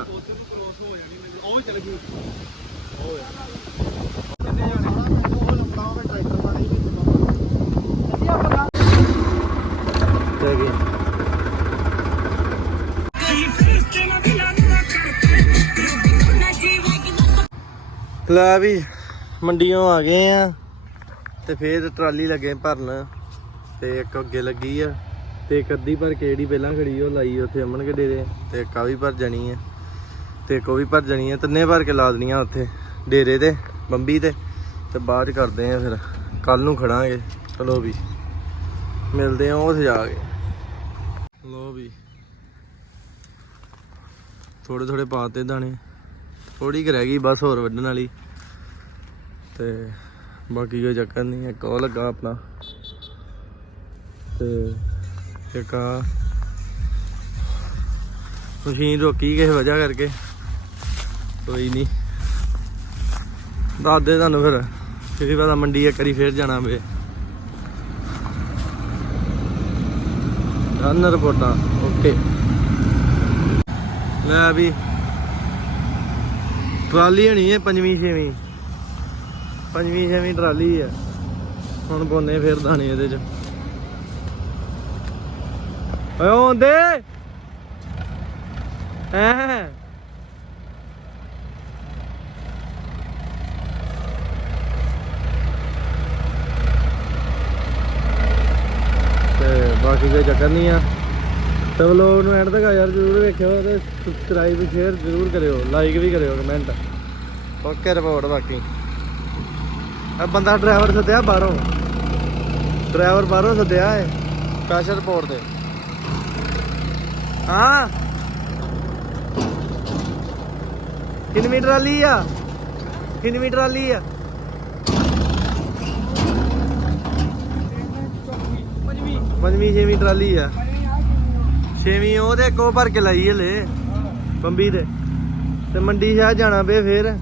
ਆ। ਉਹ ਚੱਲ ਗਈ ਤੇ ਗਈ ਲੈ ਵੀ ਮੰਡੀੋਂ ਆ ਗਏ ਆ ਤੇ ਫੇਰ ਟਰਾਲੀ ਲੱਗੇ ਭਰਨ ਤੇ ਇੱਕ ਅੱਗੇ ਲੱਗੀ ਆ ਤੇ ਇੱਕ ਅੱਧੀ ਭਰ ਕੇ ਜਿਹੜੀ ਪਹਿਲਾਂ ਖੜੀ ਉਹ ਲਾਈ ਉੱਥੇ ਅਮਨ ਕੇ ਡੇਰੇ ਤੇ ਇੱਕ ਆ ਵੀ ਭਰ ਜਾਣੀ ਆ। ਤੇ ਇੱਕ ਉਹ ਵੀ ਭਰ ਜਾਣੀ ਆ, ਤਿੰਨੇ ਭਰ ਕੇ ਲਾ ਦੇਣੀਆਂ ਉੱਥੇ, ਡੇਰੇ ਤੇ, ਬੰਬੀ ਤੇ ਤੇ ਬਾਅਦ ਚ ਕਰਦੇ ਆ ਫਿਰ ਕੱਲ ਨੂੰ ਖੜਾਂਗੇ, ਚਲੋ ਵੀ, ਮਿਲਦੇ ਆ ਉੱਥੇ ਜਾ ਕੇ। ਲੋ ਵੀ ਥੋੜੇ ਥੋੜੇ ਪਾਤੇ ਦਾਣੇ ਥੋੜੀ ਕੁ ਰਹਿ ਗਈ, ਬਸ ਹੋਰ ਵੱਢਣ ਵਾਲੀ, ਤੇ ਬਾਕੀ ਕੋਈ ਚੱਕਰ ਨਹੀਂ, ਇੱਕ ਉਹ ਲੱਗਾ ਆਪਣਾ, ਤੇ ਇੱਕ ਮਸ਼ੀਨ ਰੋਕੀ ਕਿਸੇ ਵਜ੍ਹਾ ਕਰਕੇ। ਕੋਈ ਨਹੀਂ ਦੱਸ ਦੇ ਤੁਹਾਨੂੰ ਫਿਰ ਕਿਹਦੀ ਪਤਾ ਮੰਡੀ ਇੱਕ ਵਾਰੀ ਫੇਰ ਜਾਣਾ ਵੇ ਰਨ ਰਿਪੋਰਟਾਂ, ਓਕੇ। ਲੈ ਵੀ, ਟਰਾਲੀ ਹੋਣੀ ਹੈ ਪੰਜਵੀਂ, ਛੇਵੀਂ। ਪੰਜਵੀਂ, ਛੇਵੀਂ ਟਰਾਲੀ ਹੈ ਹੁਣ ਬੋਨੇ ਫੇਰ ਦਾਣੇ ਇਹਦੇ ਚ। ਓਏ ਆਉਂਦੇ? ਹੈ ਤੇ ਬਾਕੀ ਕੋਈ ਚੱਕਰ ਨਹੀਂ ਆ। ਤੇ ਵਲੋਗ ਨੂੰ ਐਂਡ ਤੱਕ ਯਾਰ, ਜ਼ਰੂਰ ਵੇਖਿਓ ਤੇ ਸਬਸਕ੍ਰਾਈਬ ਸ਼ੇਅਰ ਜ਼ਰੂਰ ਕਰਿਓ ਲਾਈਕ ਵੀ ਕਰਿਓ ਕਮੈਂਟ ਓਕੇ ਰਿਪੋਰਟ ਬਾਕੀ। ਆ ਬੰਦਾ ਡਰਾਈਵਰ ਸੱਦਿਆ ਬਾਹਰੋਂ। ਡਰਾਈਵਰ ਬਾਹਰੋਂ ਸੱਦਿਆ ਹੈ ਸਪੈਸ਼ਲ ਰਿਪੋਰਟ ਤੇ। ਹਾਂ। ਕਿੰਨੀ ਟਰਾਲੀ ਆ? ਕਿੰਨੀ ਟਰਾਲੀ ਆ? ਪੰਜਵੀਂ, ਛੇਵੀਂ ਟਰਾਲੀ ਆ। ਛੇਵੀਂ ਉਹ ਤੇ ਕੋ ਭਰ ਕੇ ਲਾਈ ਹਲੇ, ਬੰਬੀ ਤੇ। ਤੇ ਮੰਡੀ ਸ਼ਾਹ ਜਾਣਾ ਪਏ ਫੇਰ।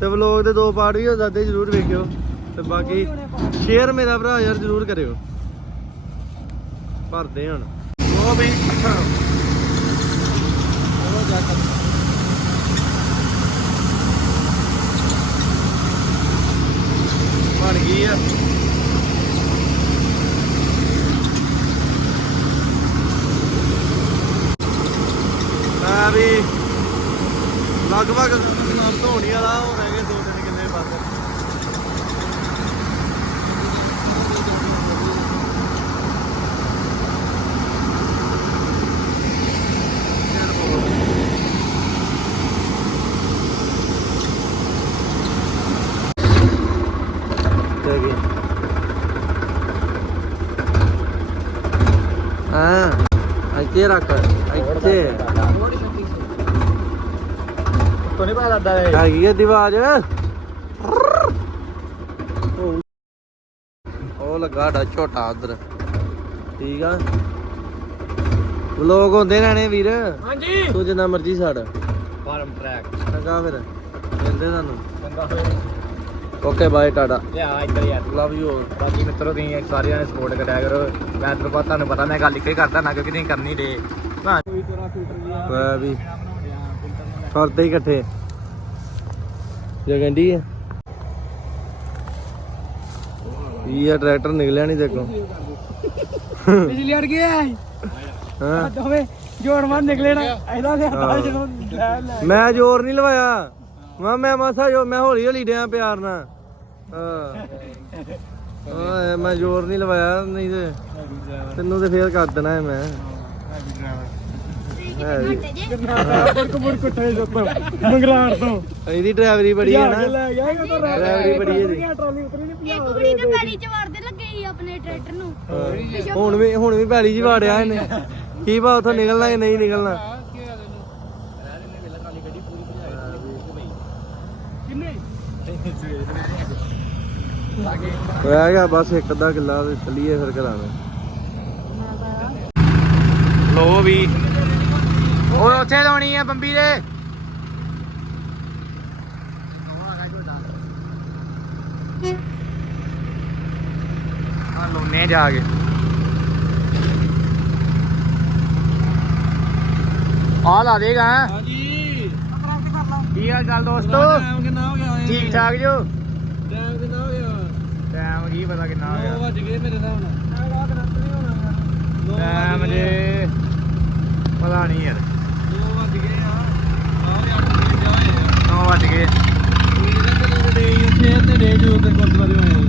ਤੇ ਵਲੋਗ ਦੇ ਦੋ ਪਾਰਟ ਵੀ ਹੋ ਸਕਦੇ ਜਰੂਰ ਵੇਖਿਓ। ਤੇ ਬਾਕੀ ਸ਼ੇਅਰ ਮੇਰਾ ਭਰਾ ਯਾਰ ਜਰੂਰ ਕਰਿਓ। ਭਰਦੇ ਹੁਣ। ਉਹ ਵੀ ਉਹ ਜਾ ਕੇ ਬਣ ਗਈ ਆ ਆ ਵੀ ਲਗਭਗ ਨਾਮ ਧੋਣੀ ਵਾਲਾ ਹੋ ਰਹਿ ਗਏ ਦੋ ਤਿੰਨ ਕਿੰਨੇ ਬਸ ਤੇ ਗਈ ਹਾਂ ਇੱਥੇ ਰੱਖ ਇੱਥੇ। ਤੋਂ ਨਹੀਂ ਪਤਾ ਲੱਗਦਾ ਏ ਹੈਗੀ ਆ ਦਿਵਾਜ। ਉਹ ਲੱਗਾ ਡਾ ਝੋਟਾ ਉਧਰ। ਠੀਕ ਆ। ਵਲੋਗ ਹੁੰਦੇ ਰਹਿਣੇ ਵੀਰ। ਹਾਂਜੀ। ਤੂੰ ਜਿੰਨਾ ਮਰਜ਼ੀ ਛੱਡ ਫਾਰਮ ਟਰੈਕ। ਚੰਗਾ ਫਿਰ। ਮਿਲਦੇ ਤੁਹਾਨੂੰ। ਚੰਗਾ ਹੋਏ ਓਕੇ ਬਾਏ ਟਾਟਾ ਲਿਆ ਇੱਧਰ ਯਾਰ ਲਵ ਯੂ ਆਲ ਬਾਕੀ ਮਿੱਤਰੋ ਤੁਸੀਂ ਸਾਰਿਆਂ ਨੇ ਸਪੋਰਟ ਕਰਿਆ ਕਰੋ। ਮੈਂ ਤੁਹਾਨੂੰ ਪਤਾ ਤੁਹਾਨੂੰ ਪਤਾ ਮੈਂ ਗੱਲ ਇੱਕੋ ਹੀ ਕਰਦਾ ਨਾ ਕਿਉਂਕਿ ਤੁਸੀਂ ਕਰਨੀ ਦੇ। ਹਾਂ। ਵੀ। ਕਰਦੇ ਹੀ ਇਕੱਠੇ। ਜਗੰਡੀ ਆ। ਇਹ ਆ ਟਰੈਕਟਰ ਨਿਕਲਿਆ ਨਹੀਂ ਦੇਖੋ। ਬਿਜਲੀ ਅੜ ਗਿਆ ਹਾਂ। ਦੋਵੇਂ ਜੋੜ ਮਾਰ ਨਿਕਲੇ ਨਾ। ਇਹਦਾ ਤੇ ਹਾਂ। ਜਦੋਂ ਲੈ ਲੈ। ਮੈਂ ਜ਼ੋਰ ਨਹੀਂ ਲਵਾਇਆ। ਮੈਂ ਮੈਂ ਮਾਸਾ ਜੋ ਮੈਂ ਹੌਲੀ ਹੌਲੀ ਡਿਆ ਪਿਆਰ ਨਾਲ ਹਾਂ। ਹਾਂ ਮੈਂ ਜ਼ੋਰ ਨਹੀਂ ਲਵਾਇਆ ਨਹੀਂ ਤੇ ਤੈਨੂੰ ਤੇ ਫੇਰ ਕਰ ਦੇਣਾ ਹੈ ਮੈਂ। ਇਹਦੀ ਡਰਾਈਵਰੀ ਬੜੀ ਹੈ ਨਾ। ਡਰਾਈਵਰੀ ਬੜੀ ਹੈ ਜੀ ਟਰਾਲੀ ਉਤਰੀ ਨਹੀਂ ਇੱਕ ਕੁੜੀ ਤੇ ਪੈਲੀ ਚ ਵੜਦੇ ਲੱਗੇ ਸੀ ਆਪਣੇ ਟਰੈਕਟਰ ਨੂੰ। ਹਾਂ। ਹੁਣ ਵੀ ਹੁਣ ਵੀ ਪੈਲੀ ਜੀ ਵਾੜਿਆ ਇਹਨੇ। ਕੀ ਪਾ ਉਥੋਂ ਨਿਕਲਣਾ ਕਿ ਨਹੀਂ ਨਿਕਲਣਾ ਕਿੰਨੇ ਰਹਿ ਗਿਆ ਬਸ ਇੱਕ ਅੱਧਾ ਕਿੱਲਾ ਤੇ ਚੱਲੀਏ ਫਿਰ ਘਰਾਂ ਨੂੰ। ਲੋ ਵੀ। ਉਹ ਉੱਥੇ ਲਾਉਣੀ ਆ ਬੰਬੀ ਦੇ। ਆ ਲੋਨੇ ਜਾ ਕੇ। ਆ ਲਾ ਦੇਗਾ ਹਾਂਜੀ। ਕੀ ਹਾਲ ਚਾਲ ਦੋਸਤੋ? ਟਾਈਮ ਕਿੰਨਾ ਹੋ ਗਿਆ? ਓਏ ਠੀਕ ਠਾਕ ਜੋ? ਟਾਈਮ ਕਿੰਨਾ ਹੋ ਗਿਆ? ਟਾਈਮ ਕੀ ਪਤਾ ਕਿੰਨਾ ਹੋ 9 ਗਿਆ ਵਜ ਗਏ ਮੇਰੇ ਹਿਸਾਬ ਨਾਲ। ਟਾਈਮ ਜੇ ਪਤਾ ਨਹੀਂ ਯਾਰ। 2 ਵਜ ਗਏ ਆ। ਆ ਵੀ 8 ਵਜੇ ਜਾ ਹੋਏ ਆ। 9 ਵੱਜ ਗਏ। ਤੇ ਸ਼ੇਰ ਤੇ ਡੇ ਜੋ ਤੇ ਗੁਰਦੁਆਰੇ ਹੋਏ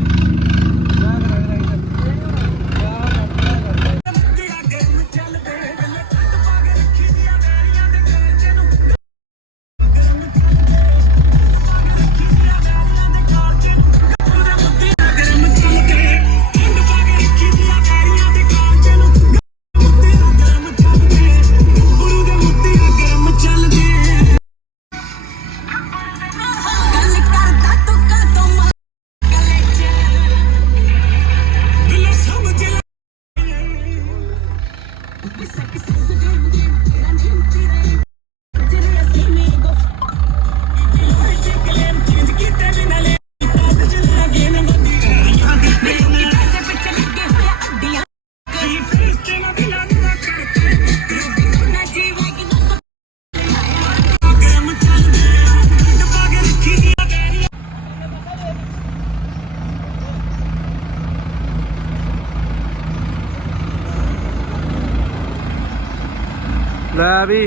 ਲੈ ਵੀ,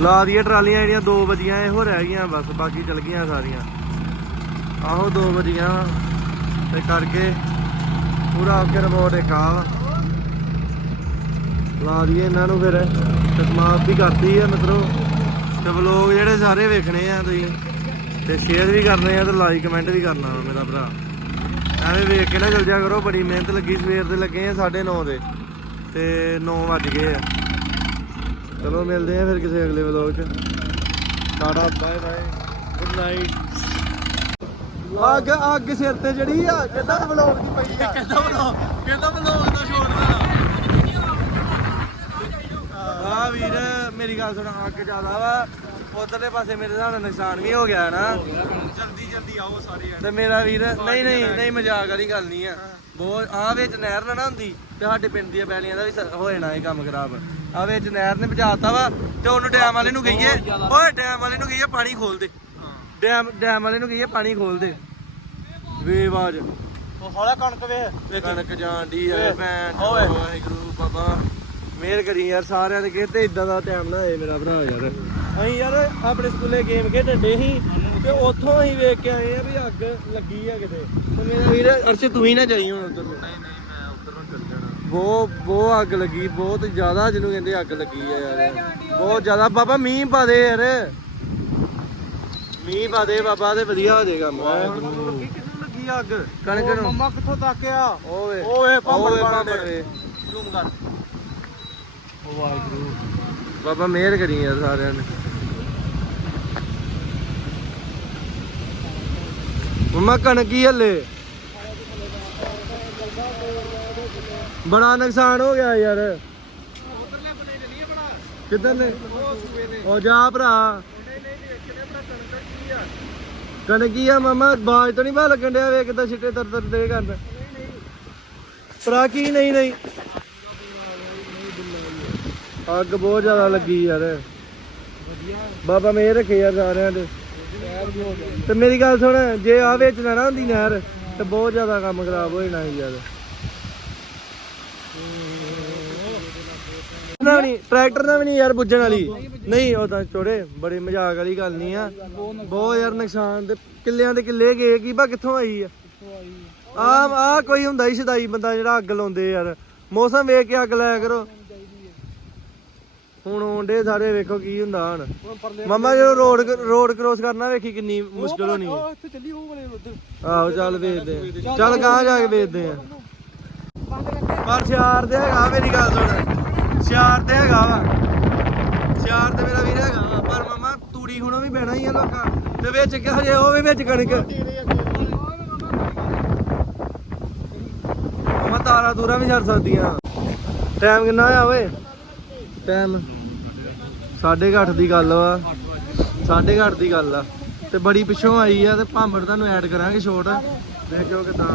ਲਾ ਦਈਏ ਟਰਾਲੀਆਂ ਜਿਹੜੀਆਂ 2 ਵਜੀਆਂ, ਇਹੋ ਰਹਿ ਗਈਆਂ ਬਸ, ਬਾਕੀ ਚਲ ਗਈਆਂ ਸਾਰੀਆਂ। ਆਹੋ 2 ਵਜੀਆਂ ਤੇ ਕਰਕੇ ਪੂਰਾ ਆ ਕੇ ਰਿਪੋਰਟ ਇੱਕ ਆ ਲਾ ਦਈਏ ਇਹਨਾਂ ਨੂੰ ਫਿਰ ਸਮਾਪਤ ਵੀ ਕਰਤੀ ਆ ਮਿੱਤਰੋ। ਤੇ ਵਲੋਗ ਜਿਹੜੇ ਸਾਰੇ ਵੇਖਣੇ ਆ ਤੁਸੀਂ, ਤੇ ਸ਼ੇਅਰ ਵੀ ਕਰਨੇ ਆ ਤੇ ਲਾਈਕ ਕਮੈਂਟ ਵੀ ਕਰਨਾ ਵਾ ਮੇਰਾ ਭਰਾ। ਐਵੇਂ ਵੇਖ ਕੇ ਨਾ ਚਲ ਜਾ ਕਰੋ, ਬੜੀ ਮਿਹਨਤ ਲੱਗੀ, ਸਵੇਰ ਦੇ ਲੱਗੇ ਆ 9:30 ਦੇ, ਤੇ 9 ਵੱਜ ਗਏ ਆ। ਚਲੋ ਮਿਲਦੇ ਆ ਫਿਰ ਕਿਸੇ ਅਗਲੇ ਵਲੋਗ 'ਚ। Tata bye bye good night ਅੱਗ ਅੱਗ ਸਿਰ ਤੇ ਜਿਹੜੀ ਆ ਕਿੱਦਾਂ ਵਲੋਗ ਦੀ ਪਈ ਆ। ਕਿੱਦਾਂ ਵਲੋਗ ਕਿੱਦਾਂ ਵਲੋਗ ਦਾ ਛੋੜਦਾ ਆ ਵੀਰ ਮੇਰੀ ਗੱਲ ਸੁਣ ਅੱਗ ਜ਼ਿਆਦਾ ਵਾ। ਉਧਰਲੇ ਪਾਸੇ ਮੇਰੇ ਹਿਸਾਬ ਨਾਲ ਨੁਕਸਾਨ ਵੀ ਹੋ ਗਿਆ ਨਾ। ਜਲਦੀ ਜਲਦੀ ਆਓ ਸਾਰੇ ਤੇ ਮੇਰਾ ਵੀਰ ਨਹੀਂ ਨਹੀਂ ਨਹੀਂ ਮਜ਼ਾਕ ਵਾਲੀ ਗੱਲ ਨਹੀਂ ਆ। ਬਹੁਤ ਆ ਵਿੱਚ ਨਹਿਰ ਨਾ ਨਾ ਹੁੰਦੀ ਤੇ ਸਾਡੇ ਪਿੰਡ ਦੀਆਂ ਬੈਲੀਆਂ ਦਾ ਵੀ ਸ- ਹੋ ਜਾਣਾ ਇਹ ਕੰਮ ਖਰਾਬ। ਆ ਵਿੱਚ ਨਹਿਰ ਨੇ ਭਜਾਤਾ ਵਾ ਤੇ ਉਹਨੂੰ ਡੈਮ ਵਾਲੇ ਨੂੰ ਕਹੀਏ ਓਏ ਡੈਮ ਵਾਲੇ ਨੂੰ ਕਹੀਏ ਪਾਣੀ ਖੋਲ ਦੇ। ਡੈਮ ਡੈਮ ਵਾਲੇ ਨੂੰ ਕਹੀਏ ਪਾਣੀ ਖੋਲ ਦੇ। ਵੇ ਆਵਾਜ਼। ਹੌਲਾ ਕਣਕ ਵੇ। ਕਣਕ ਜਾਂਦੀ ਆ ਭੈਣ ਓਏ। ਵਾਹਿਗੁਰੂ ਬਾਬਾ। ਮਿਹਰ ਕਰੀ ਯਾਰ ਸਾਰਿਆਂ ਦੇ ਕਿਤੇ ਇਦਾਂ ਦਾ ਟਾਈਮ ਨਾ ਆਏ ਮੇਰਾ ਭਰਾ ਯਾਰ। ਅਸੀਂ ਯਾਰ ਆਪਣੇ ਸਕੂਲੇ ਗੇਮ ਖੇਡਣ ਡੇ ਸੀ ਤੇ ਉੱਥੋਂ ਅਸੀਂ ਵੇਖ ਕੇ ਆਏ ਆ ਵੀ ਅੱਗ ਲੱਗੀ ਆ ਕਿਤੇ। ਵੀਰ ਅਰਸ਼ ਤੂੰ ਹੀ ਨਾ ਜਾਈ ਹੁਣ ਉਧਰ ਨੂੰ। ਨਹੀਂ ਨਹੀਂ ਮੈਂ ਉਧਰ ਨੂੰ ਚੱਲ ਜਾਣਾ। ਬਹੁਤ ਬਹੁਤ ਅੱਗ ਲੱਗੀ ਬਹੁਤ ਜ਼ਿਆਦਾ ਜਿਹਨੂੰ ਕਹਿੰਦੇ ਅੱਗ ਲੱਗੀ ਆ ਯਾਰ। ਬਹੁਤ ਜ਼ਿਆਦਾ ਬਾਬਾ ਮੀਂਹ ਪਾ ਦੇ ਯਾਰ। ਮੀਂਹ ਪਾ ਦੇ ਬਾਬਾ ਤੇ ਵਧੀਆ ਹੋ ਜਾਏਗਾ ਕਿੰਨੂੰ ਲੱਗੀ ਅੱਗ? ਕਣਕ ਨੂੰ ਮੰਮਾ ਕਿੱਥੋਂ ਤੱਕ ਆ? ਓਏ ਓਏ ਭਾਂਬੜ ਵੇ। ਜ਼ੂਮ ਕਰ। ਵਾਹਿਗੁਰੂ। ਬਾਬਾ ਮਿਹਰ ਕਰੀ ਯਾਰ ਸਾਰਿਆਂ ਨੇ। ਮੰਮਾ, ਕਣਕ ਹੱਲੇ? ਬੜਾ ਨੁਕਸਾਨ ਹੋ ਗਿਆ ਯਾਰ। ਕਿੱਧਰ ਨੇ? ਉਹ ਜਾ ਭਰਾ। ਕਣਕੀ ਆ ਮਾਮਾ? ਬਾਜ ਤਾਂ ਨਹੀਂ ਬਾ ਲੱਗਣ ਡਿਆ ਵੇ ਕਿਦਾਂ ਛਿੱਟੇ ਤਰ ਦਰ ਦੇ ਕਰਨ। ਭਰਾ, ਕੀ ਨਹੀਂ ਨਹੀਂ। ਅੱਗ ਬਹੁਤ ਜ਼ਿਆਦਾ ਲੱਗੀ ਯਾਰ। ਬਾਬਾ ਮੇਰ ਰੱਖੇ ਯਾਰ ਸਾਰਿਆਂ ਦੇ। ਤੇ ਮੇਰੀ ਗੱਲ ਸੁਣ, ਜੇ ਆ ਵਿੱਚ ਨਾ ਨਾ ਹੁੰਦੀ ਨਹਿਰ, ਤੇ ਬਹੁਤ ਜ਼ਿਆਦਾ ਕੰਮ ਖਰਾਬ ਹੋ ਜਾਣਾ ਸੀ ਯਾਰ। ਨਾ ਨਹੀਂ, ਟਰੈਕਟਰ ਨਾਲ ਵੀ ਨਹੀਂ ਯਾਰ ਬੁੱਝਣ ਵਾਲੀ। ਨਹੀਂ, ਉਹ ਤਾਂ ਛੋੜੇ ਬੜੀ ਮਜ਼ਾਕ ਵਾਲੀ ਗੱਲ ਨਹੀਂ ਆ। ਬਹੁਤ ਯਾਰ ਨੁਕਸਾਨ ਤੇ ਕਿੱਲਿਆਂ ਦੇ ਕਿੱਲੇ ਗਏ ਕੀ, ਬਾ ਕਿੱਥੋਂ ਆਈ ਆ? ਆ ਆ ਕੋਈ ਹੁੰਦਾ ਹੀ ਸ਼ਦਾਈ ਬੰਦਾ ਜਿਹੜਾ ਅੱਗ ਲਾਉਂਦੇ ਯਾਰ। ਮੌਸਮ ਵੇਖ ਕੇ ਅੱਗ ਲਾਇਆ ਕਰੋ। ਹੁਣ ਆਉਂਦੇ ਸਾਰੇ ਵੇਖੋ ਕੀ ਹੁੰਦਾ ਹੁਣ। ਮਮਾ ਜਦੋਂ ਰੋਡ ਰੋਡ ਕ੍ਰੋਸ ਕਰਨਾ ਵੇਖੀ ਕਿੰਨੀ ਮੁਸ਼ਕਲ ਹੋਣੀ। ਹੈ ਇੱਥੇ ਚੱਲੀ ਉਹ ਵਾਲੇ ਉਧਰ। ਆਹੋ ਚੱਲ ਵੇਖਦੇ ਆ। ਚੱਲ ਗਾਂ ਜਾ ਕੇ ਵੇਖਦੇ ਆ। ਪਰ ਸ਼ਿਆਰ ਤੇ ਹੈਗਾ ਮੇਰੀ ਗੱਲ ਸੁਣ। ਸ਼ਿਆਰ ਤੇ ਹੈਗਾ ਵਾ। ਸ਼ਿਆਰ ਤੇ ਮੇਰਾ ਵੀਰ ਹੈਗਾ ਵਾ। ਪਰ ਮਮਾ ਤੂੜੀ ਹੁਣੋਂ ਵੀ ਬੈਣਾ ਹੀ ਆ ਲੋਕਾਂ। ਤੇ ਵਿੱਚ ਕਿ ਹਜੇ ਉਹ ਵੀ ਵਿੱਚ ਕਣਕ। ਮਮਾ ਤਾਰਾ ਤੂਰਾ ਵੀ ਛੱਡ ਸਕਦੀਆਂ। ਟਾਈਮ ਕਿੰਨਾ ਆ ਓਏ? ਟਾਈਮ 8:30 ਦੀ ਗੱਲ ਵਾ। 8:30 ਦੀ ਗੱਲ ਆ। ਤੇ ਬੜੀ ਪਿੱਛੋਂ ਆਈ ਆ ਤੇ ਭਾਂਬੜ ਤੁਹਾਨੂੰ ਐਡ ਕਰਾਂਗੇ ਸ਼ੋਟ ਦੇਖਿਓ ਕਿਦਾਂ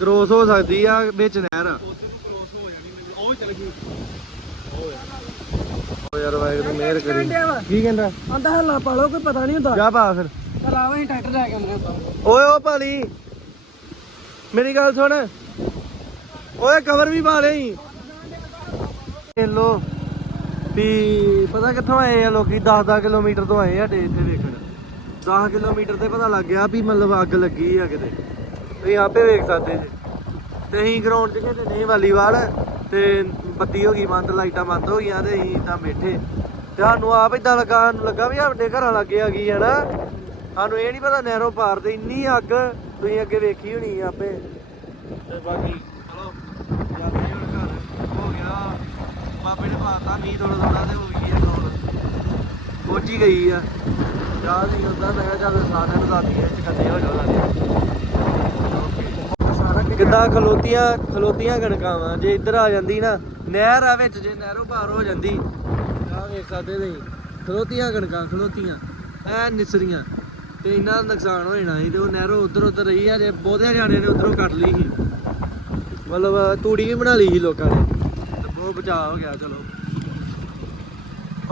ਕ੍ਰੋਸ ਹੋ ਸਕਦੀ ਆ ਵਿੱਚ ਨਹਿਰ। ਯਾਰ ਵਾਹਿਗੁਰੂ ਮਿਹਰ ਕਰੀ। ਕੀ ਕਹਿੰਦਾ? ਆਂਦਾ ਹੱਲਾ ਪਾ ਲਓ ਕੋਈ ਪਤਾ ਨਹੀਂ ਹੁੰਦਾ। ਜਾ ਪਾ ਫਿਰ। ਚਲ ਆਵਾਂ ਅਸੀਂ ਟਰੈਕਟਰ ਲੈ ਕੇ ਆਉਂਦੇ। ਆਪਾਂ ਓਏ ਓ ਭਾਲੀ। ਮੇਰੀ ਗੱਲ ਸੁਣ। ਓਏ ਕਵਰ ਵੀ ਪਾ ਲਈ। ਲੋ ਵੀ ਪਤਾ ਕਿੱਥੋਂ ਆਏ ਆ ਲੋਕੀ? 10-10 ਕਿਲੋਮੀਟਰ ਤੋਂ ਆਏ ਆ ਡੇ ਇੱਥੇ ਵੇਖਣ। 10 ਕਿਲੋਮੀਟਰ ਤੇ ਪਤਾ ਲੱਗ ਗਿਆ ਵੀ ਮਤਲਬ ਅੱਗ ਲੱਗੀ ਆ ਕਿਤੇ। ਤੁਸੀਂ ਆਪੇ ਵੇਖ ਸਕਦੇ ਜੀ। ਤੇ ਅਸੀਂ ਗਰਾਊਂਡ 'ਚ ਖੇਡੇ ਨਹੀਂ ਵਾਲੀਬਾਲ ਤੇ ਬੱਤੀ ਹੋ ਗਈ ਬੰਦ, ਲਾਈਟਾਂ ਬੰਦ ਹੋ ਗਈਆਂ ਤੇ ਅਸੀਂ ਤਾਂ ਬੈਠੇ। ਤੇ ਸਾਨੂੰ ਆਪ ਇਦਾਂ ਲੱਗਾ, ਸਾਨੂੰ ਲੱਗਾ ਵੀ ਸਾਡੇ ਘਰਾਂ ਲੱਗੇ ਆ ਗਈ ਹੈ ਨਾ। ਸਾਨੂੰ ਇਹ ਨਹੀਂ ਪਤਾ ਨਹਿਰੋਂ ਪਾਰ ਤੇ ਇੰਨੀ ਅੱਗ ਤੁਸੀਂ ਅੱਗੇ ਵੇਖੀ ਹੋਣੀ ਆਪੇ। ਤੇ ਬਾਕੀ ਚਲੋ ਜਾਂਦੇ ਹਾਂ ਹੁਣ ਘਰ ਹੋ ਗਿਆ ਬਾਬੇ ਨੇ ਪਾਤਾ, ਮੀਂਹ ਥੋੜਾ ਥੋੜਾ ਤੇ ਹੋ ਗਈ ਹੈ ਕੌਣ ਪਹੁੰਚੀ ਗਈ ਆ। ਚਾਹ ਨਹੀਂ ਹੁੰਦਾ, ਮੈਂ ਚੱਲ ਸਾਰਿਆਂ ਨੂੰ ਦੱਸ ਦਈਏ ਇਕੱਠੇ ਹੋ ਜਾਓ ਲਾਗੇ ਕਿੱਦਾਂ ਖਲੋਤੀਆਂ ਖਲੋਤੀਆਂ ਕਣਕਾਂ ਵਾਂ ਜੇ ਇੱਧਰ ਆ ਜਾਂਦੀ ਨਾ, ਨਹਿਰ ਆ ਵਿੱਚ, ਜੇ ਨਹਿਰੋਂ ਪਾਰ ਹੋ ਜਾਂਦੀ। ਆ ਵੇਖ ਸਕਦੇ ਤੁਸੀਂ ਖਲੋਤੀਆਂ ਕਣਕਾਂ, ਖਲੋਤੀਆਂ, ਐ ਨਿਸਰੀਆਂ। ਤੇ ਇੰਨਾ ਨੁਕਸਾਨ ਹੋ ਜਾਣਾ ਸੀ ਤੇ ਉਹ ਨਹਿਰੋਂ ਉਧਰ ਉਧਰ ਰਹੀ ਆ, ਜੇ ਬਹੁਤਿਆਂ ਜਾਣੇ ਨੇ ਉਧਰੋਂ ਕੱਟ ਲਈ ਸੀ। ਮਤਲਬ ਤੂੜੀ ਵੀ ਬਣਾ ਲਈ ਸੀ ਲੋਕਾਂ ਨੇ। ਬਹੁਤ ਬਚਾਅ ਹੋ ਗਿਆ ਚਲੋ।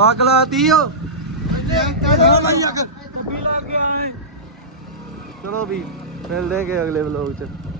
ਅੱਗ। ਲਾਤੀ ਓ ਚਲੋ ਵੀ ਮਿਲਦੇ ਅਗਲੇ ਵਲੋਗ ਚ।